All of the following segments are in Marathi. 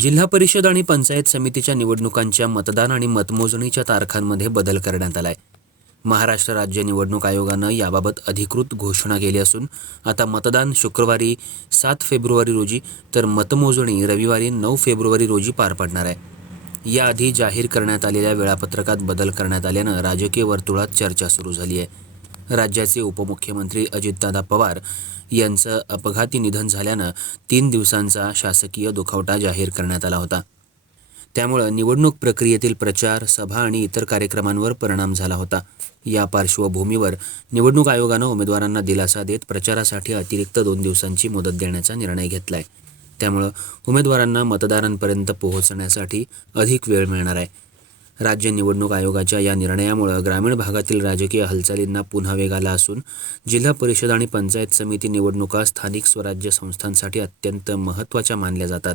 जिल्हा परिषद आणि पंचायत समितीच्या निवडणुकांच्या मतदान आणि मतमोजणीच्या तारखांमध्ये बदल करण्यात आलाय. महाराष्ट्र राज्य निवडणूक आयोगानं याबाबत अधिकृत घोषणा केली असून आता मतदान शुक्रवारी सात फेब्रुवारी रोजी तर मतमोजणी रविवारी नऊ फेब्रुवारी रोजी पार पडणार आहे. याआधी जाहीर करण्यात आलेल्या वेळापत्रकात बदल करण्यात आल्यानं राजकीय वर्तुळात चर्चा सुरू झाली आहे. राज्याचे उपमुख्यमंत्री अजितदादा पवार यांचं अपघाती निधन झाल्यानं तीन दिवसांचा शासकीय दुखवटा जाहीर करण्यात आला होता. त्यामुळं निवडणूक प्रक्रियेतील प्रचार सभा आणि इतर कार्यक्रमांवर परिणाम झाला होता. या पार्श्वभूमीवर निवडणूक आयोगानं उमेदवारांना दिलासा देत प्रचारासाठी अतिरिक्त दोन दिवसांची मुदत देण्याचा निर्णय घेतला आहे त्यामुळं उमेदवारांना मतदारांपर्यंत पोहोचण्यासाठी अधिक वेळ मिळणार आहे. राज्य निवडणूक आयोगाच्या या निर्णयामुळं ग्रामीण भागातील राजकीय हालचालींना पुन्हा वेग आला असून जिल्हा परिषद आणि पंचायत समिती निवडणुका स्थानिक स्वराज्य संस्थांसाठी अत्यंत महत्त्वाच्या मानल्या जातात.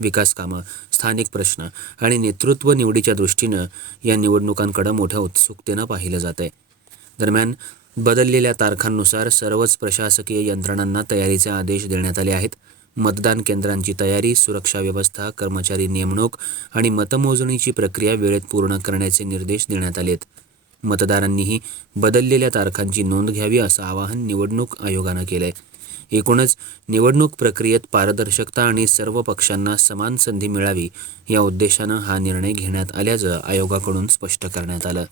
विकास कामं स्थानिक प्रश्न आणि नेतृत्व निवडीच्या दृष्टीनं या निवडणुकांकडं मोठ्या उत्सुकतेनं पाहिलं जात आहे दरम्यान बदललेल्या तारखांनुसार सर्वच प्रशासकीय यंत्रणांना तयारीचे आदेश देण्यात आले आहेत. मतदान केंद्रांची तयारी सुरक्षा व्यवस्था कर्मचारी नेमणूक आणि मतमोजणीची प्रक्रिया वेळेत पूर्ण करण्याचे निर्देश देण्यात आलेत. मतदारांनीही बदललेल्या तारखांची नोंद घ्यावी असं आवाहन निवडणूक आयोगानं केलंय. एकूणच निवडणूक प्रक्रियेत पारदर्शकता आणि सर्व पक्षांना समान संधी मिळावी या उद्देशानं हा निर्णय घेण्यात आल्याचं आयोगाकडून स्पष्ट करण्यात आलं.